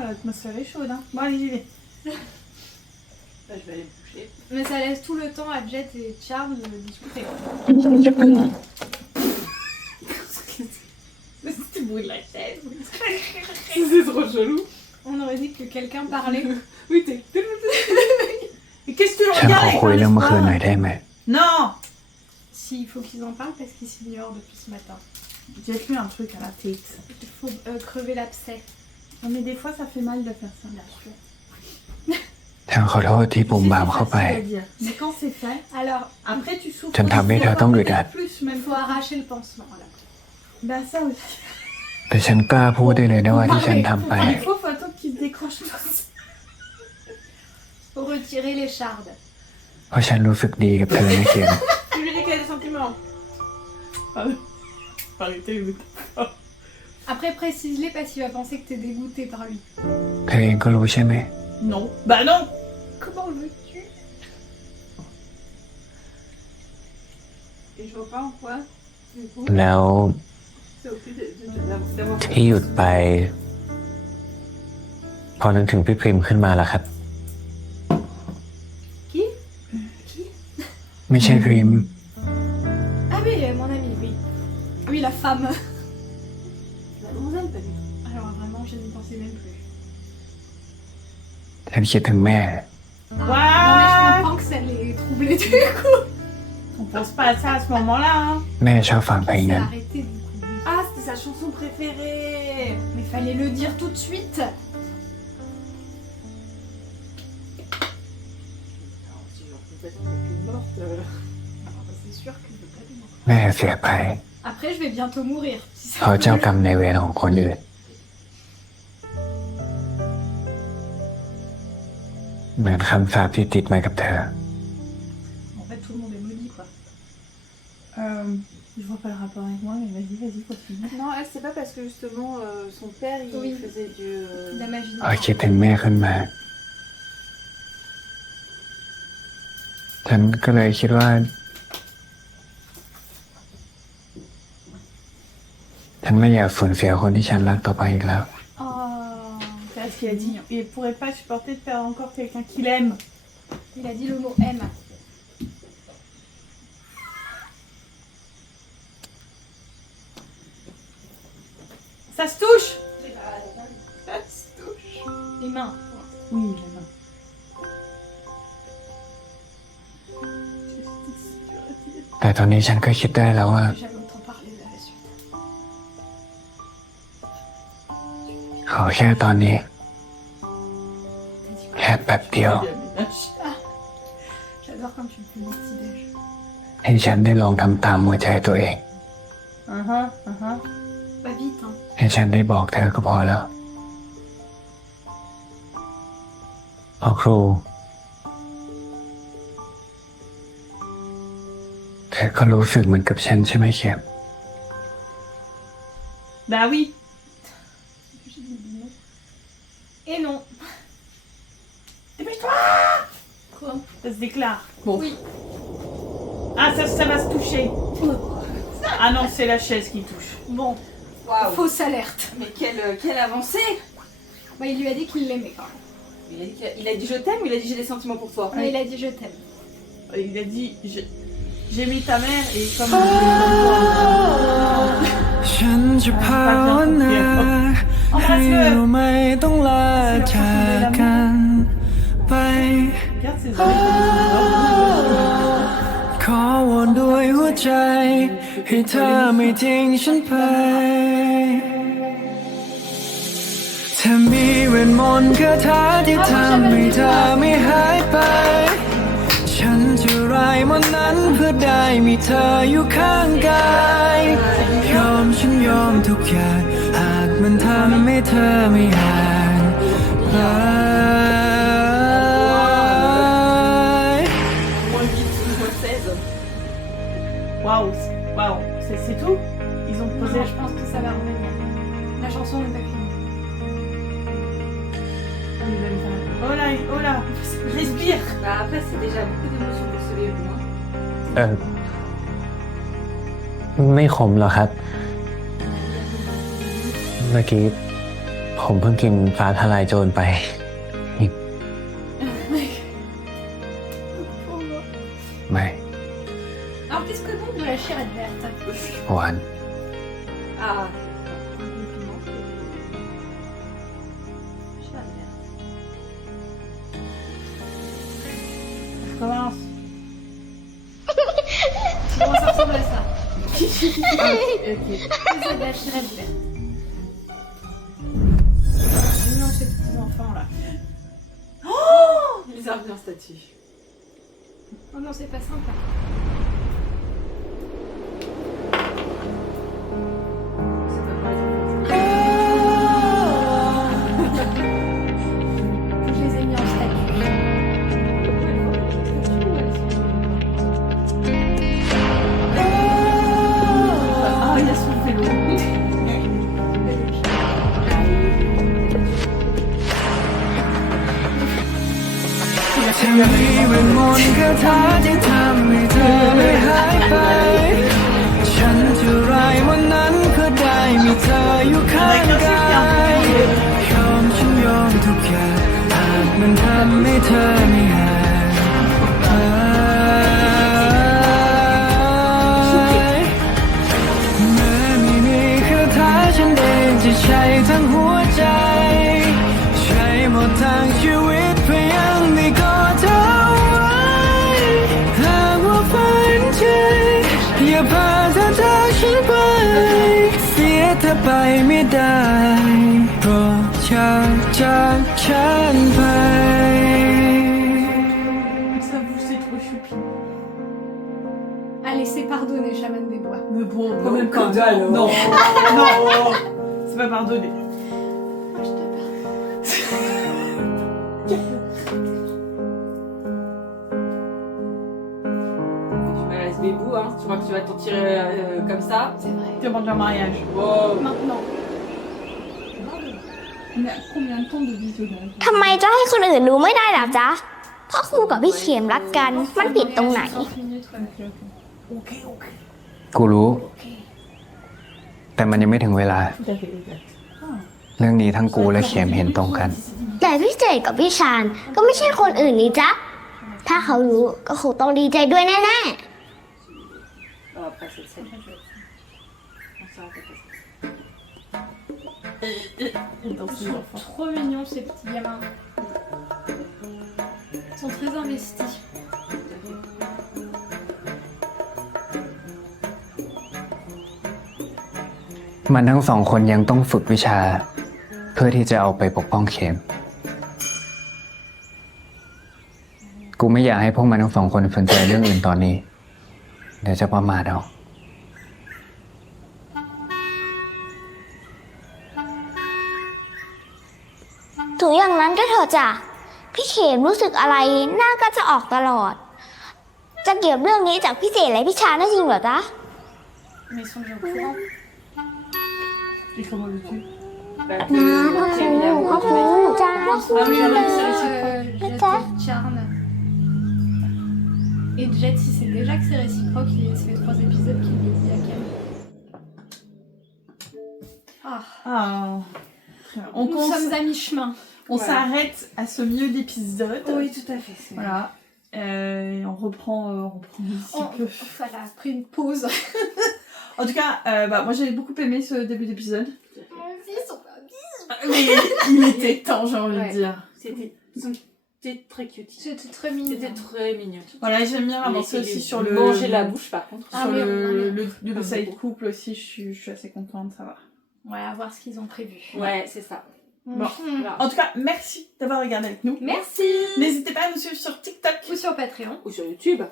L'atmosphère est chaude, hein. Bon, allez, j'y vais. Là, je vais aller me coucher. Mais ça laisse tout le temps à Jet et Charles de discuter. C'était le bruit de la chaise. C'est trop chelou. On aurait dit que quelqu'un parlait. Oui, t'es... Mais qu'est-ce que tu ฉันขอ regardes คุย avec เรื่อง un เมื่อคืนหน่อย espoir? ได้ไหม Non. Si, il faut qu'ils en parlent parce qu'ils s'ignorent depuis ce matin. J'ai fait un truc à la tête. Il faut crever l'abcès. Non, mais des fois, ça fait mal de faire ça. Bien sûr. ฉันขอโทษที่ปุ่มบามเข้าไป Mais quand c'est fait, Alors, après tu souffres. ฉันทำให้เธอต้องอึดอัด Plus il même. faut arracher le pansement là. Bah ça aussi. แต่ฉันกล้าพูดได้เลยนะว่าที่ฉันทำไป Il faut attendre qu'il se décroche tout. Faut retirer les chardes. เพราะฉันรู้สึกดีกับเธอนะเคน Tu lui dis qu'elle a des sentiments. Arrêtez, Après, précise-les parce qu'il va penser que t'es dégoûté par lui. เธอเองก็รู้ใช่ไหม Non. Bah non. Comment veux-tu? Et je vois pas en quoi. Du coup, แล้ว c'est au plus d'avoir... ที่หยุดไป พอนึกถึงพี่พริมขึ้นมาล่ะครับ Qui? Qui? ไม่ใช่พริม Ah oui, mon ami, oui. Oui, la femme. La donzelle, pas du tout. Alors vraiment, je n'y pensais même plus. ฉันคิดถึงแม่ Non mais je comprends que ça les troublait du coup. On pense pas à ça à ce moment-là. Hein. แม่ชอบฟังเพลง Il s'est นั้น arrêté du coup. Ah, c'était sa chanson préférée. Mais fallait le dire tout de suite. Alors, si j'en peux pas être morte, c'est sûr que je peux pas être morte. แม่เสียไป Après, je vais bientôt mourir. Si เพราะ ça เจ้ากรรมในายเวรของคนอื่น เหมือนคำสาปที่ติดมากับเธอ En fait, tout le monde est maudit quoi. Je vois pas le rapport avec moi, mais vas-y, continue. Non, elle, c'est pas parce que justement son père il Oui. faisait du. De la magie. พอคิดถึงแม่ขึ้นมา ฉันก็เลยคิดว่า ฉันไม่อยากสูญเสียคนที่ฉันรักต่อไปอีกแล้ว Oh. C'est ce qu'il a dit. Il pourrait pas supporter de perdre encore quelqu'un qu'il aime. Il a dit le mot M. Ça se touche. Ça se touche. Les mains. Oui, les mains. แต่ตอนนี้ฉันก็คิดได้แล้วว่า J'allais t'en parler de la suite. ขอแค่ตอนนี้ แค่แป๊บเดียว J'adore quand tu me fais des petits déj. ให้ฉันได้ลองทำตามหัวใจตัวเอง Pas vite, hein. ให้ฉันได้บอกเธอก็พอแล้วพ่อครู เธอก็รู้สึกเหมือนกับฉันใช่ไหมเขียม Bah oui. Et non. Dépêche-toi. Quoi? Ça se déclare. Bon. Oui. Ah, ça va se toucher. Ah non, c'est la chaise qui touche. Bon, Waouh. fausse alerte. Mais quelle avancée. Bah, il lui a dit qu'il l'aimait quand même. Il a dit je t'aime ou il a dit j'ai des sentiments pour toi? Ouais, il a dit je t'aime. Il a dit j'ai mis ta mère et comme ฉันจะภาวนาให้เราไม่ต้องลาจากกันไป regarde ses oreilles. ขอวอนด้วยหัวใจให้เธอไม่ทิ้งฉันไปเธอมีเวทมนต์คาถาที่ทำให้เธอไม่หายไปฉันจะไร้มนต์นั้นเพื่อได้มีเธออยู่ข้างกายฉันยอมทุกอย่างหากมันทำให้เธอไม่ห่างไกล Waouh, waouh, c'est tout? Ils ont posé. Je pense que ça va revenir. La chanson n'est pas finie. Oh là, respire. Bah après c'est déjà beaucoup d'émotions pour ce bébé. Hein. ไม่ขมหรอกครับ เมื่อกี้ผมเพิ่งกินฟ้าทลายโจรไป ไม่ Alors, qu'est-ce que donc de la chair verte? หวาน Ah. Je commence. Bon, ça ressemble à ça. Ok. C'est de la chair verte. Non, ces petits enfants là. Oh, les arbres bien statues. Oh non, c'est pas sympa. Je les ai mis en statue. Ah, il y a son vélo. เธอมีเวทมนต์คาถาที่ทำให้เธอไม่หายไปฉันจะไร้วันนั้นเพื่อได้มีเธออยู่ข้างกายฉันยอมทุกอย่างหากมันทำให้เธอไม่ห่างไกลแม้ไม่มีคาถาฉันเองจะใช้ทั้งหัวใจใช้หมดทางชีวิตเพื่อยังไม่กอดเธอไว้หากว่าฝันใจอย่าพาเธอจากฉันไปเสียเธอไปไม่ได้โปรดอย่าจากฉันไป Ça vous, c'est trop choupi. Allez, c'est pardonné, chaman des bois. Mais bon, quand même pas. Non, non, c'est pas pardonné. Moi, je te pardonne. Tu vas laisser bébou, hein. Tu vois que tu vas t'en tirer comme ça. C'est vrai. Demande leur mariage. Wow. Maintenant. On a combien de temps de visionnage? ทำไมจะให้คนอื่นรู้ไม่ได้ล่ะจ๊ะเพราะครูกับพี่เข็มรักกัน มันผิดตรงไหน 30 minutes, ouais. Ok, ok. กูรู้ แต่มันยังไม่ถึงเวลา Tout à fait exact. เรื่องนี้ทั้งกูและเขียมเห็นตรงกัน แต่พี่เจดกับพี่ชานก็ไม่ใช่คนอื่นนี่จ๊ะ ถ้าเขารู้ก็คงต้องดีใจด้วยแน่ Oh, après cette scène. On s'arrête après ça. Dans Ils ces sont enfants. trop mignons ces petits gamins. Ils sont très investis.มันทั้งสองคนยังต้องฝึกวิชา เพื่อที่จะเอาไปปกป้องเขม กูไม่อยากให้พวกมันทั้งสองคนสนใจเรื่องอื่นตอนนี้ เดี๋ยวจะประมาทเอา ถึงอย่างนั้นก็เถอะจ้ะ พี่เขมรู้สึกอะไรหน้าก็จะออกตลอด จะเก็บเรื่องนี้จากพี่เจและพี่ชาได้จริงเหรอจ๊ะ Mais ils sont bien au courant. Et comment le tue Bah, Ah,จ้า Ah oui, on a dit ça aussi. Jet et Charn. Et Jet, il sait déjà que c'est réciproque, ça fait 3 épisodes qu'il le dit à Cam. Ah, Ah. Très bien. nous sommes à mi-chemin. On Voilà. s'arrête à ce milieu d'épisode. Oui, tout à fait. Voilà. Et on reprend un petit peu. Voilà, après une pause. En tout cas, moi j'avais beaucoup aimé ce début d'épisode. Ils sont pas Mais il était temps, j'ai envie de dire. C'était très cute. C'était très mignon. C'était très mignon. Voilà, j'aime bien avancer aussi sur le. Manger la bouche par contre. Sur oui, le side couple aussi, je suis assez contente, ça va. Ouais, à voir ce qu'ils ont prévu. Ouais, c'est ça. Bon. En tout cas, merci d'avoir regardé avec nous. Merci. N'hésitez pas à nous suivre sur TikTok ou sur Patreon ou sur YouTube.